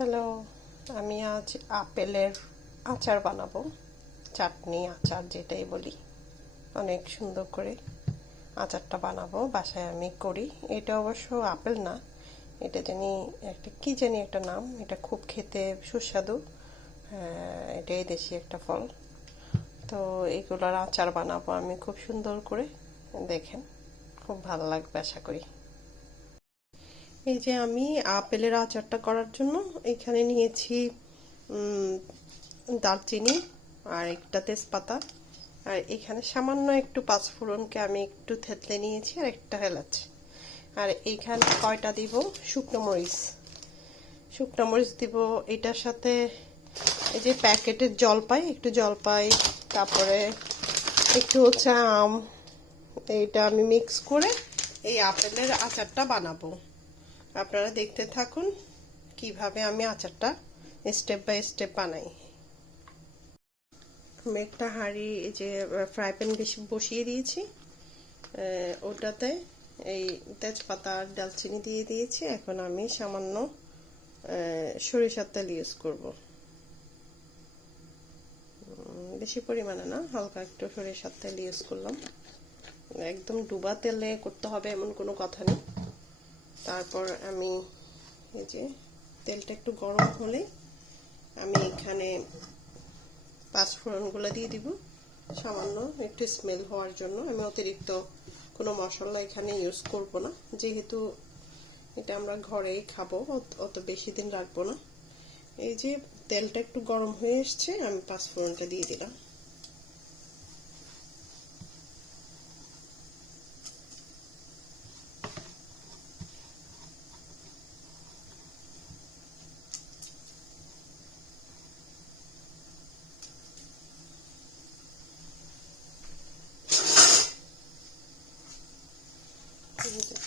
Hello, আমি আজ আপেলের আচার বানাবো। চাটনি আচার যেটাই বলি, অনেক সুন্দর করে আচারটা বানাবো। বাসায় আমি করি। এটা অবশ্য আপেল না, এটা জানি একটা কি জানি একটা নাম। এটা খুব খেতে সুস্বাদু। এটাই দেশি একটা ফল। তো এগুলোর আচার বানাবো আমি খুব সুন্দর করে। দেখেন, খুব ভালো লাগবে আশা করি। এই যে আমি আপেলের আচারটা করার জন্য এখানে নিয়েছি দারচিনি আর একটা তেজপাতা, আর এখানে সামান্য একটু পাঁচফোড়নকে আমি একটু থেতলে নিয়েছি, আর একটা এলাচ। আর এইখানে কয়টা দিব শুকনো মরিচ, শুকনো মরিচ দিব এটার সাথে। এই যে প্যাকেটের জলপাই, একটু জলপাই, তারপরে একটু হচ্ছে আম, এইটা আমি মিক্স করে এই আপেলের আচারটা বানাবো। আপনারা দেখতে থাকুন কিভাবে আমি আচারটা স্টেপ বাই স্টেপ বানাই। আমি একটা হাঁড়ি, এই যে ফ্রাই প্যান বসিয়ে দিয়েছি, ওটাতে এই তেজপাতা আর ডালচিনি দিয়ে দিয়েছি। এখন আমি সামান্য সরিষার তেল ইউজ করব, বেশি পরিমাণে না, হালকা একটু সরিষার তেল ইউজ করলাম। একদম ডুবা তেলে করতে হবে এমন কোনো কথা নেই। তারপর আমি এই যে তেলটা একটু গরম হলে আমি এখানে পাঁচফোড়নগুলো দিয়ে দিব সামান্য একটু স্মেল হওয়ার জন্য। আমি অতিরিক্ত কোনো মশলা এখানে ইউজ করব না, যেহেতু এটা আমরা ঘরেই খাবো, অত বেশি দিন রাখবো না। এই যে তেলটা একটু গরম হয়ে এসছে, আমি পাঁচফোড়নটা দিয়ে দিলাম।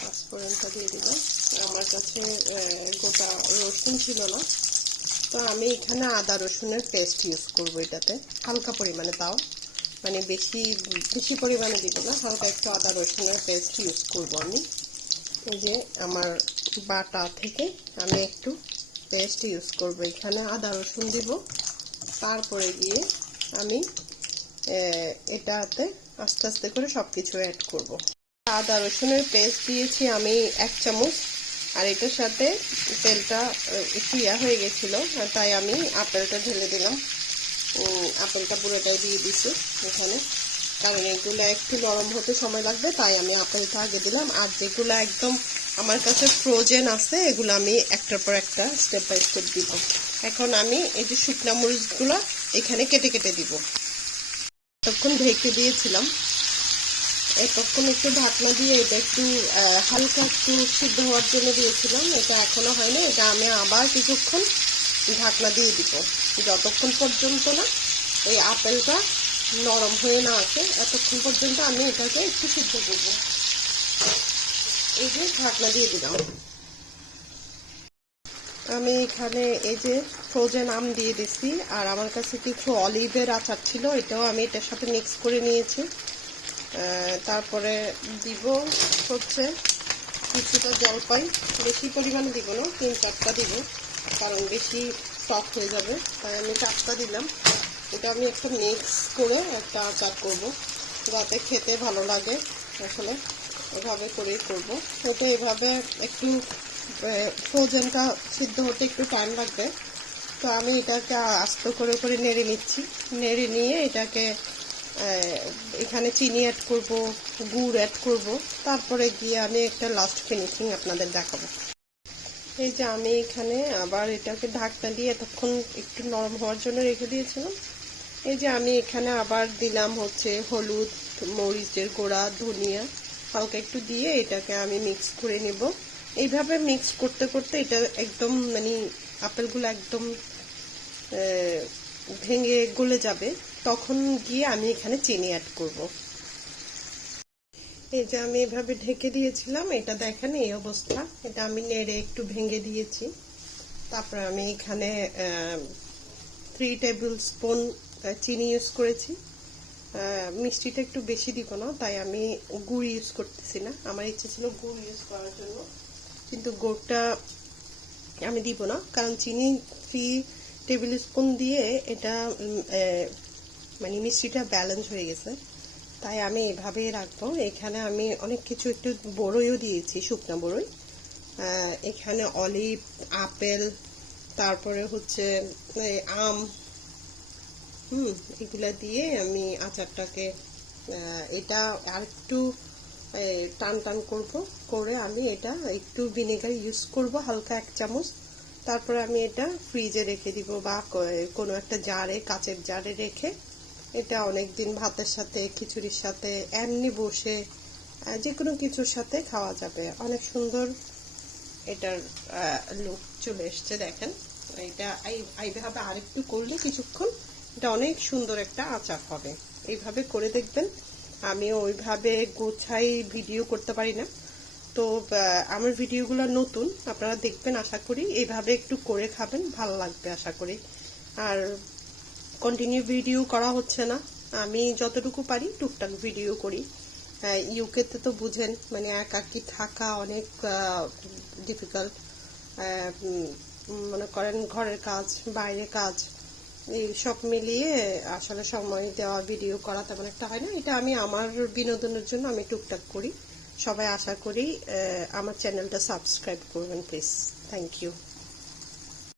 পাঁচফোড়নটা দিয়ে দিলাম। আমার কাছে গোটা রসুন ছিল না, তো আমি এখানে আদা রসুনের পেস্ট ইউজ করব এটাতে, হালকা পরিমাণে, তাও মানে বেশি বেশি পরিমাণে দিব না, হালকা একটু আদা রসুনের পেস্ট ইউজ করব আমি। এই যে আমার বাটা থেকে আমি একটু পেস্ট ইউজ করব এখানে, আদা রসুন দিব। তারপরে গিয়ে আমি এটাতে আস্তে আস্তে করে সবকিছু অ্যাড করব। আদা রসুনের পেস্ট দিয়েছি আমি 1 চামচ, আর এটার সাথে তেলটা একটু হয়ে গেছিল, তাই আমি আপেলটা ঢেলে দিলাম। আপেলটা পুরোটাই দিয়ে দিচ্ছি এখানে, কারণ এগুলো একটু নরম হতে সময় লাগবে, তাই আমি আপেলটা আগে দিলাম। আর যেগুলো একদম আমার কাছে ফ্রোজেন আছে, এগুলো আমি একটার পর একটা স্টেপ বাই স্টেপ দিব। এখন আমি এই যে শুকনা মরিচগুলো এখানে কেটে কেটে দিব। তখন ঢেকে দিয়েছিলাম, এতক্ষণ একটু ঢাকনা দিয়ে এটা একটু হালকা একটু সিদ্ধ হওয়ার জন্য দিয়েছিলাম। এটা এখনো হয়নি, এটা আমি আবার কিছুক্ষণ ঢাকনা দিয়ে দিব, যতক্ষণ পর্যন্ত না এই আপেলটা নরম হয়ে না আসে, এতক্ষণ পর্যন্ত আমি এটাকে একটু সিদ্ধ করব। এই যে ঢাকনা দিয়ে দিলাম। আমি এখানে এই যে ফ্রোজেন আম দিয়ে দিছি, আর আমার কাছে কিছু অলিভের আচার ছিল, এটাও আমি এটার সাথে মিক্স করে নিয়েছি। তারপরে দিব হচ্ছে কিছুটা জলপাই, বেশি পরিমাণে দিব না, 3-4টা দিব, কারণ বেশি টক হয়ে যাবে, তাই আমি 4টা দিলাম। এটা আমি একটু মিক্স করে একটা আচার করব, যাতে খেতে ভালো লাগে। আসলে এভাবে করেই করব। ওটা এভাবে একটু ফ্রোজেনটা সিদ্ধ হতে একটু টাইম লাগবে, তো আমি এটাকে আস্তে করে করে নেড়ে নিচ্ছি। নেড়ে নিয়ে এটাকে এখানে চিনি অ্যাড করব, গুড় অ্যাড করব, তারপরে গিয়ে আমি একটা লাস্ট ফিনিশিং আপনাদের দেখাবো। এই যে আমি এখানে আবার এটাকে ঢাকনা দিয়ে এতক্ষণ একটু নরম হওয়ার জন্য রেখে দিয়েছিলাম। এই যে আমি এখানে আবার দিলাম হচ্ছে হলুদ, মরিচের গুঁড়া, ধনিয়া হালকা একটু দিয়ে এটাকে আমি মিক্স করে নেব। এইভাবে মিক্স করতে করতে এটা একদম মানে আপেলগুলো একদম ভেঙে গলে যাবে, তখন গিয়ে আমি এখানে চিনি অ্যাড করব। এই যে আমি এভাবে ঢেকে দিয়েছিলাম, এটা দেখেন এই অবস্থা। এটা আমি নেড়ে একটু ভেঙে দিয়েছি। তারপরে আমি এখানে 3 টেবিল স্পুন চিনি ইউজ করেছি। মিষ্টিটা একটু বেশি দিব না, তাই আমি গুড় ইউজ করতেছি না। আমার ইচ্ছে ছিল গুড় ইউজ করার জন্য, কিন্তু গুড়টা আমি দিব না, কারণ চিনি 3 টেবিল স্পুন দিয়ে এটা মানে মিষ্টিটা ব্যালেন্স হয়ে গেছে, তাই আমি এভাবেই রাখবো। এখানে আমি অনেক কিছু একটু বড়ইও দিয়েছি, শুকনো বড়ই। এখানে অলিভ, আপেল, তারপরে হচ্ছে আম, এগুলা দিয়ে আমি আচারটাকে এটা আর একটু টান টান করব, করে আমি এটা একটু ভিনেগার ইউজ করব হালকা 1 চামচ। তারপরে আমি এটা ফ্রিজে রেখে দিব বা কোনো একটা জারে, কাচের জারে রেখে এটা অনেক দিন ভাতের সাথে, খিচুড়ির সাথে, এমনি বসে যে কোনো কিছুর সাথে খাওয়া যাবে। অনেক সুন্দর এটার লুক চলে এসছে, দেখেন। এটা এইভাবে আরেকটু করলে কিছুক্ষণ এটা অনেক সুন্দর একটা আচার হবে। এইভাবে করে দেখবেন। আমিও ওইভাবে গোছাই ভিডিও করতে পারি না, তো আমার ভিডিওগুলো নতুন, আপনারা দেখবেন আশা করি। এইভাবে একটু করে খাবেন, ভালো লাগবে আশা করি। আর কন্টিনিউ ভিডিও করা হচ্ছে না, আমি যতটুকু পারি টুকটাক ভিডিও করি। ইউকেতে তো বুঝেন, মানে একাকী থাকা অনেক ডিফিকাল্ট। মনে করেন ঘরের কাজ, বাইরে কাজ, এই সব মিলিয়ে আসলে সময় দেওয়া, ভিডিও করা তেমন একটা হয় না। এটা আমি আমার বিনোদনের জন্য আমি টুকটাক করি। সবাই আশা করি আমার চ্যানেলটা সাবস্ক্রাইব করবেন প্লিজ। Thank you.